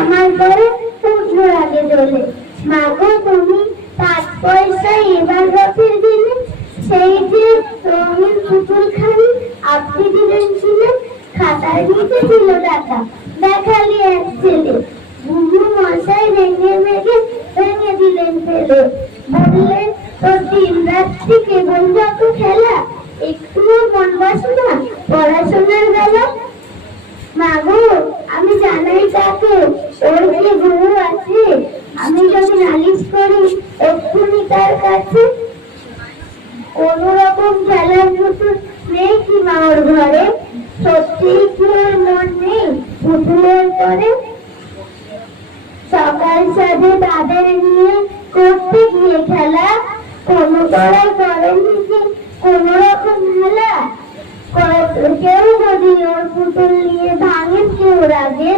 আমার ঘরে পুজো আগে জ্বলে। মাগো তুমি 5 পয়সা এবার রথের দিনে সেই যে রঙিন পুতুলখানি আপনি দিলেন ছিলে, খাতার নিচে ছিল টাকা, দেখালি এক ছেলে। গুরু মশাই রেঙে মেঘে ভেঙে দিলেন ফেলে, বললেন তোর দিন রাত্রি কেবল যত খেলা, একটুও মন বসে না পড়াশোনার বেলা। মাগো আমি জানাই তাকে ওর যে গুরু আছে, আমি যদি নালিশ করি এক্ষুনি তার কাছে। কোন রকম খেলার পুতুল নেই কি মা ওর ঘরে, সত্যিই কি ওর মন নেই পুতুলের পরে? সকাল সাথে তাদের নিয়ে করতে গিয়ে খেলা, কোন তলায় করেনি কি কোন রকম মেলা? কেউ যদি ওর পুতুল নিয়ে ভাঙেন কেউ রাগে,